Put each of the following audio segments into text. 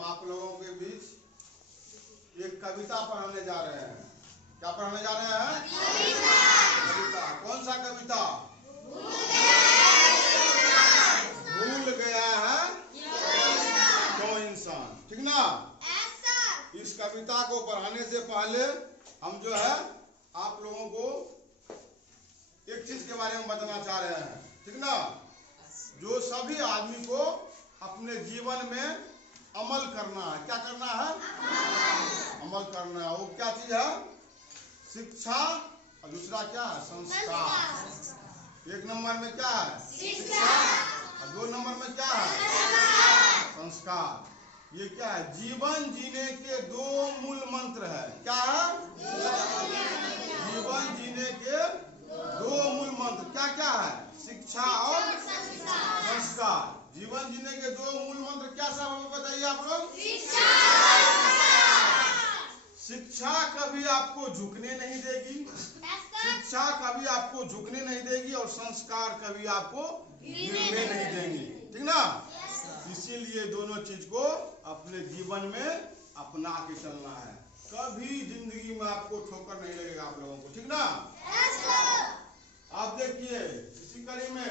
हम आप लोगों के बीच एक कविता पढ़ाने जा रहे हैं। क्या पढ़ाने जा रहे हैं? कविता। कौन सा कविता? भूल गया है क्यों इंसान। ठीक ना? इस कविता को पढ़ाने से पहले हम जो है आप लोगों को एक चीज के बारे में बताना चाह रहे हैं। ठीक ना? जो सभी आदमी को अपने जीवन में अमल करना है। क्या करना है? अमल करना है। वो क्या चीज है? शिक्षा, और दूसरा क्या है? संस्कार। एक नंबर में क्या है? शिक्षा, और 2 नंबर में क्या है? संस्कार। ये क्या है? जीवन जीने के 2 मूल मंत्र है। क्या है? जीवन जीने के 2 मूल मंत्र क्या क्या है? शिक्षा और संस्कार। जीवन जीने के 2 मूल मंत्र क्या सब बताइए आप लोग? शिक्षा कभी आपको झुकने नहीं देगी, शिक्षा कभी आपको झुकने नहीं देगी, और संस्कार कभी आपको गिरने नहीं देंगी। ठीक ना? इसीलिए दोनों चीज को अपने जीवन में अपना के चलना है। कभी जिंदगी में आपको ठोकर नहीं लगेगा आप लोगों को। ठीक ना? आप देखिए इसी कड़ी में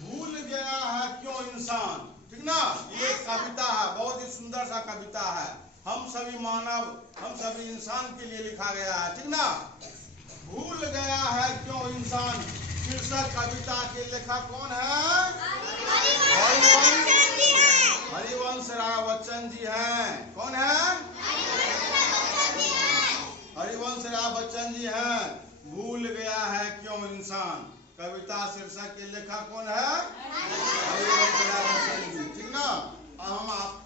भूल गया है क्यों इंसान। ठीक ना? ये कविता है, बहुत ही सुंदर सा कविता है। हम सभी मानव, हम सभी इंसान के लिए लिखा गया है। ठीक ना? भूल गया है क्यों इंसान शीर्षक कविता के लेखक कौन है? हरिवंश राय बच्चन जी हैं। कौन है? हरिवंश राय बच्चन जी हैं। भूल गया है क्यों इंसान कविता शीर्षक के लेखक कौन है? हरिवंश राय बच्चन जी। ठीक ना? हम आप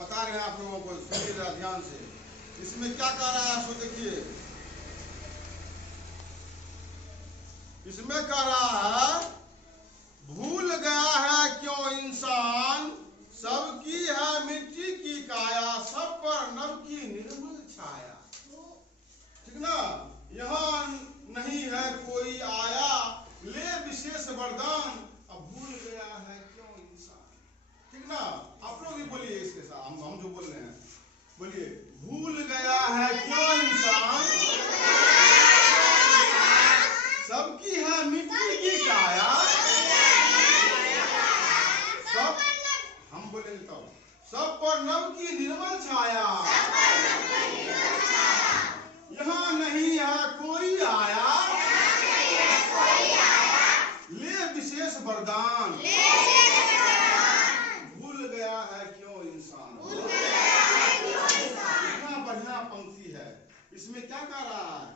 बता रहे हैं आप लोगों को, सुनिए जरा ध्यान से। इसमें क्या कह रहा है आपको देखिए। इसमें कह रहा है भूल गया है क्यों इंसान सबकी है मिट्टी की काया, सब पर नभ की निर्मल छाया। ठीक ना? यहाँ नहीं है कोई आया ले विशेष वरदान, अब भूल गया है क्यों इंसान। ठीक ना? आप लोग भी बोलिए इसके साथ, हम जो बोल रहे हैं बोलिए। भूल गया है क्यों इंसान सबकी है मिट्टी की काया, सब हम बोलेंगे तो सब पर नभ की निर्मल छाया, यहाँ नहीं है कोई आया ले विशेष वरदान, भूल गया है क्यों इंसान। इतना बढ़िया पंक्ति है। इसमें क्या कह रहा है?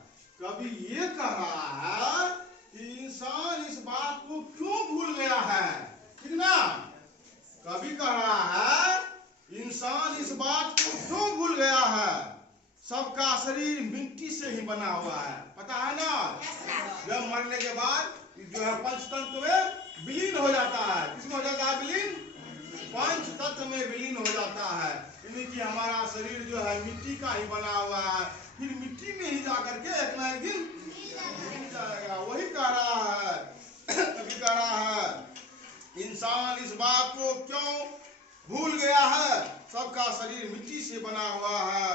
कभी ये कह रहा है कि इंसान इस बात को क्यों भूल गया है। ठीक ना? कभी कह रहा है इंसान इस बात को क्यों भूल गया है। सबका शरीर मिट्टी से ही बना हुआ है, पता है ना? जब मरने के बाद जो है पंचतत्व में विलीन हो जाता है। किसमें हो जाता है विलीन? पंच तत्व में विलीन हो जाता है। यानी कि हमारा शरीर जो है मिट्टी का ही बना हुआ है, फिर मिट्टी में ही जाकर के एक ना एक दिन मिल जाएगा। वही कह रहा है, अभी कह रहा है इंसान इस बात को क्यों भूल गया है। सबका शरीर मिट्टी से बना हुआ है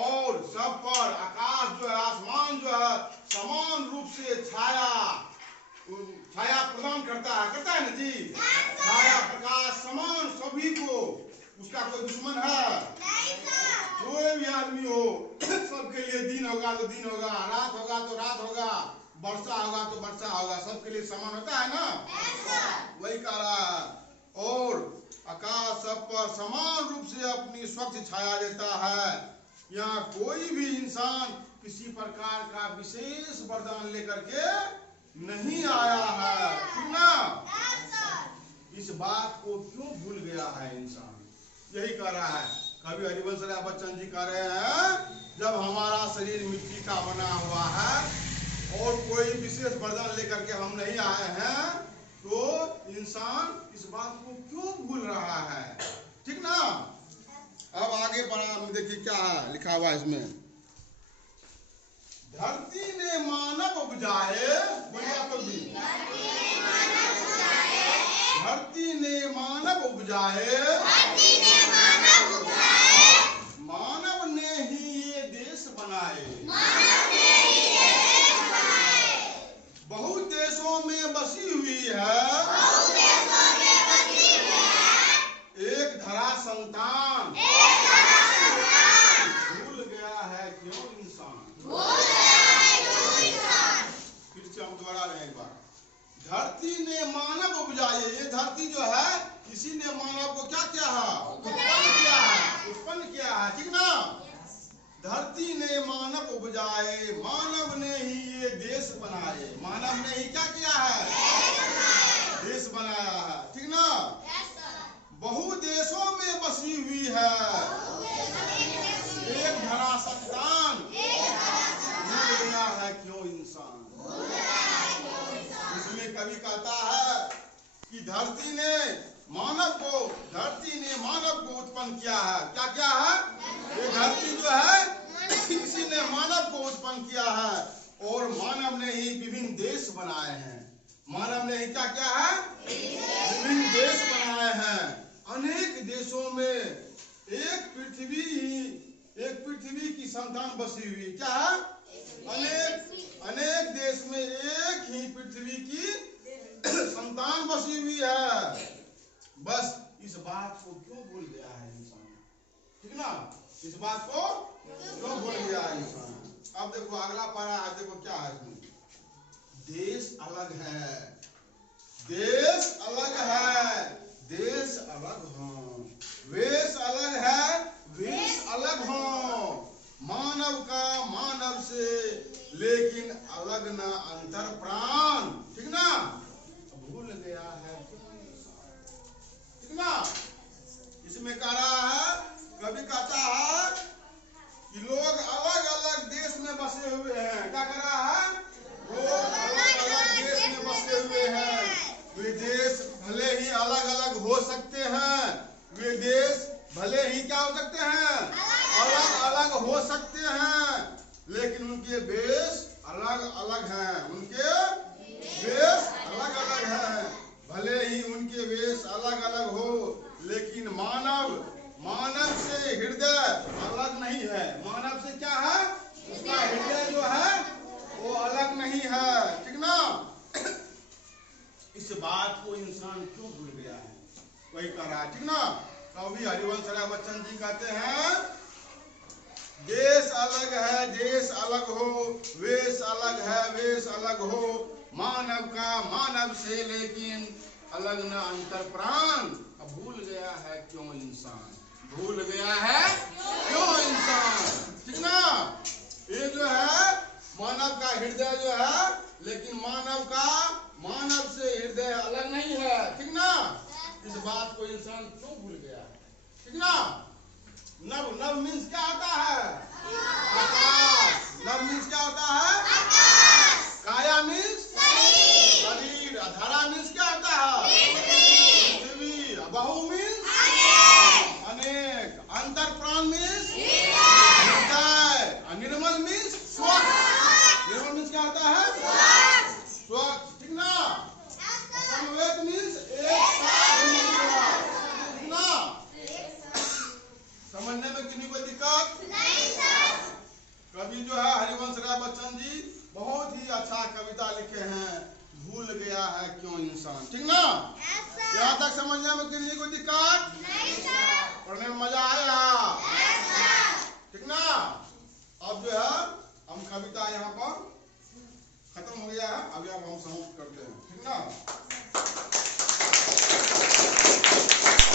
और सब पर आकाश जो है, आसमान जो है समान रूप से छाया प्रदान करता है ना जी। छाया प्रकाश समान सभी को, उसका कोई दुश्मन है? कोई भी आदमी हो सबके लिए दिन होगा तो दिन होगा, रात होगा तो रात होगा, वर्षा होगा तो वर्षा होगा, सबके लिए समान होता है ना? वही कह रहा है। और आकाश सब पर समान रूप से अपनी स्वच्छ छाया देता है। यहाँ कोई भी इंसान किसी प्रकार का विशेष वरदान लेकर के नहीं आया है। ठीक ना? इस बात को क्यों भूल गया है इंसान, यही कह रहा है। कभी हरिवंश राय बच्चन जी कह रहे हैं जब हमारा शरीर मिट्टी का बना हुआ है और कोई विशेष वरदान लेकर के हम नहीं आए हैं, तो इंसान इस बात को क्यों भूल रहा है। ठीक ना? अब आगे बढ़ा, देखिए क्या लिखा हुआ है इसमें। धरती ने मानव उपजाए, बोलिए आप लोग भी। धरती ने मानव उपजाए, संतान भूल गया है क्यों इंसान। फिर से हम दोबारा रहे एक बार। धरती ने मानव उपजाए, ये धरती जो है किसी ने मानव को क्या किया है, उत्पन्न किया है, ठीक ना। धरती ने मानव उपजाए, मानव ने ही ये देश बनाए, मानव ने ही क्या किया है, देश बनाया है, ठीक ना। बहु देशों में बसी हुई है, एक धरा संतान भूल गया है क्यों इंसान। इसमें कवि कहता है कि धरती ने मानव को उत्पन्न किया है। क्या क्या है, ये धरती जो है किसी ने मानव को उत्पन्न किया है और मानव ने ही विभिन्न देश बनाए हैं। मानव ने ही क्या क्या है, विभिन्न देश बनाए हैं। अनेक देशों में एक पृथ्वी की संतान बसी हुई, क्या है, अनेक देश में एक ही पृथ्वी की संतान बसी हुई है। बस इस बात को क्यों भूल गया है इंसान, ठीक ना। इस बात को क्यों भूल गया है इंसान। अब देखो अगला पारा है, देखो क्या है इसमें। देश अलग है, देश अलग है, देश अलग हो, वेश अलग है, वेश अलग हो। मानव का मानव से लेकिन अलग न अंतर प्राण, ठीक ना। भूल गया है, ठीक ना। इसमें कह रहा है, कभी कहता है कि लोग अलग अलग देश में बसे हुए हैं। क्या कर रहा है, लोग अलग अलग देश में बसे हुए हैं। वे देश भले ही अलग अलग हो सकते हैं, वे देश भले ही क्या हो सकते हैं, अलग अलग हो सकते हैं, लेकिन उनके वेश अलग अलग हैं, उनके वेश अलग अलग हैं। भले ही उनके वेश अलग अलग हो, लेकिन मानव से हृदय अलग नहीं है। मानव से क्या है, उसका हृदय जो है वो अलग नहीं है, ठीक ना। इस बात को इंसान क्यों भूल गया है, वही कह रहा है, ठीक ना। कवि हरिवंश राय बच्चन जी कहते हैं, देश अलग है, देश अलग हो, वेश अलग है, वेश अलग हो। मानव का मानव से लेकिन अलग न अंतर प्राण। अब भूल गया है क्यों इंसान, भूल गया है क्यों इंसान, ठीक ना। ये जो है मानव का हृदय जो है, लेकिन मानव से हृदय अलग नहीं है, ठीक ना। इस बात को इंसान क्यों भूल गया है, ठीक ना। नव मीन्स क्या होता है, आकाश। नव मीन्स क्या होता है, काया मीन्स शरीर, धरा मीन्स क्या होता है, पृथ्वी, बहु मीन्स अनेक, अंतर प्राण मीन्स हृदय, निर्मल मीन्स स्वच्छ। निर्मल मीन्स क्या होता है, स्वच्छ, ठीक ना। समवेत मीन्स एक साथ मिलना, ठीक ना। समझने में किसी कोई दिक्कत नहीं सर। कवि जो है हरिवंश राय बच्चन जी बहुत ही अच्छा कविता लिखे हैं, भूल गया है क्यों इंसान, ठीक ना। यहाँ तक समझने में किसी को दिक्कत नहीं सर, पढ़ने में मजा आया, ठीक ना। अब जो है हम कविता यहाँ पर खत्म हो गया है, अभी अब हम समाप्त करते हैं, ठीक ना।